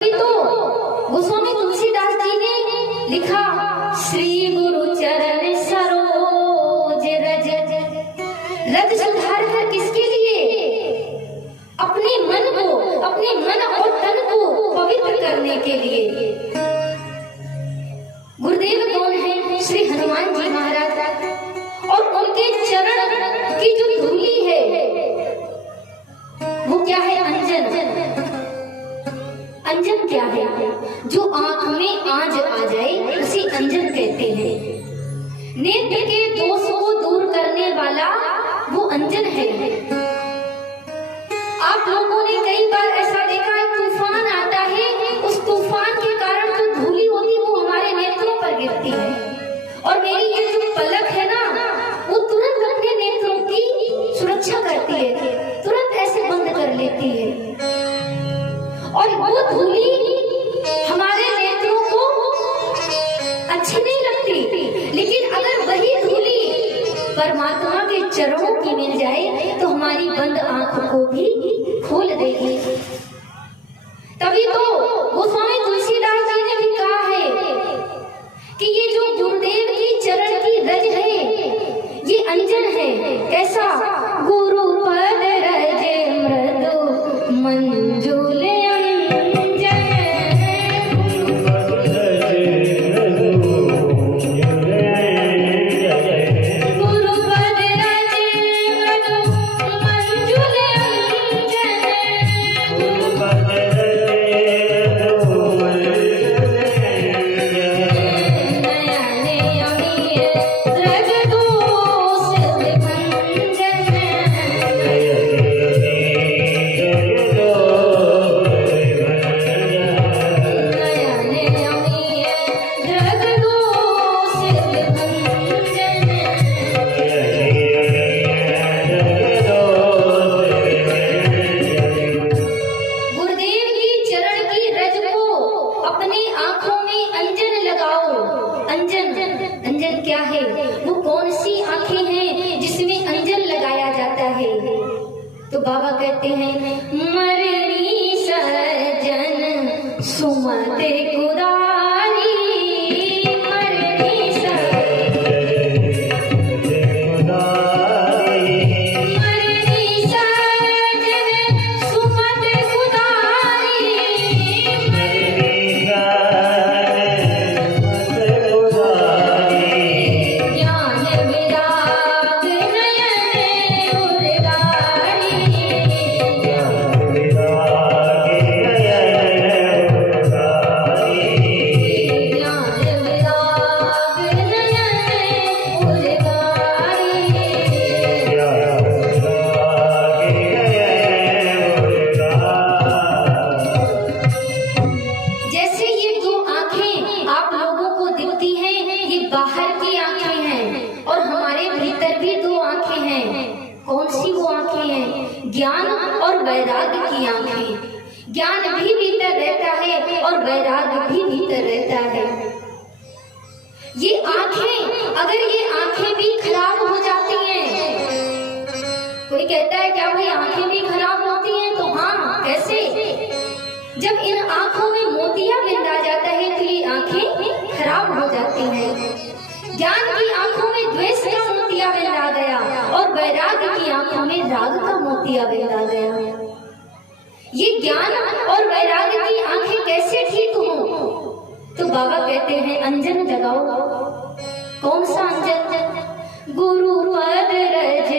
तो गोस्वामी तुलसीदास जी ने लिखा, श्री गुरु चरण सरोज रज। रज सुधार कर किसके लिए? अपने मन को, अपने मन और तन को पवित्र करने के लिए। गुरुदेव कौन है? श्री हनुमान जी महाराज। और उनके चरण की जो धूली है वो क्या है? अंजन। अंजन क्या है? जो आंख में आंज आ जाए उसे अंजन कहते हैं। नेत्र के दोष को दूर करने वाला वो अंजन है। आप लोगों ने कई बार ऐसा देखा है, तूफान आता है, उस तूफान के कारण जो धूली होती है वो हमारे नेत्रों पर गिरती है, और मेरी ये जो पलक है ना, वो तुरंत अपने नेत्रों की सुरक्षा करती है, तुरंत ऐसे बंद कर लेती है। और वो धूली हमारे नेत्रों को अच्छी नहीं लगती, लेकिन अगर वही धूली परमात्मा के चरणों की मिल जाए तो हमारी बंद आंख को भी खोल देगी। तभी तो गोस्वामी तुलसीदास जी ने भी कहा है कि ये जो गुरुदेव की चरण की रज है ये अंजन है। कैसा? गुरु पद रज मृदु मंजुल तो बाबा कहते हैं, मरनी सजन सुमते कुदारी, मरनी सजन सुमते कुदारी, ज्ञान विराग नयन उर्गारी, बाहर की आंखें हैं और हमारे भीतर भी दो आंखें हैं। कौन सी वो आंखें हैं? ज्ञान और वैराग्य की आंखें। ज्ञान भी भीतर रहता है और वैराग्य भी भीतर रहता है। ये आंखें, अगर ये आंखें भी खराब हो जाती हैं, कोई कहता है क्या भाई आंखें भी खराब होती हैं? तो हाँ, कैसे? जब इन आंखों में मोतिया बिंदा जाता है तो ये आंखें खराब हो जाती हैं। ज्ञान की आंखों में द्वेष का मोतिया बिंदा गया और वैराग्य की आंखों में राग का मोतिया बिंदा गया। ये ज्ञान और वैराग्य की आंखें कैसे ठीक हो? तो बाबा कहते हैं, अंजन जगाओ। कौन सा अंजन? गुरु पद रज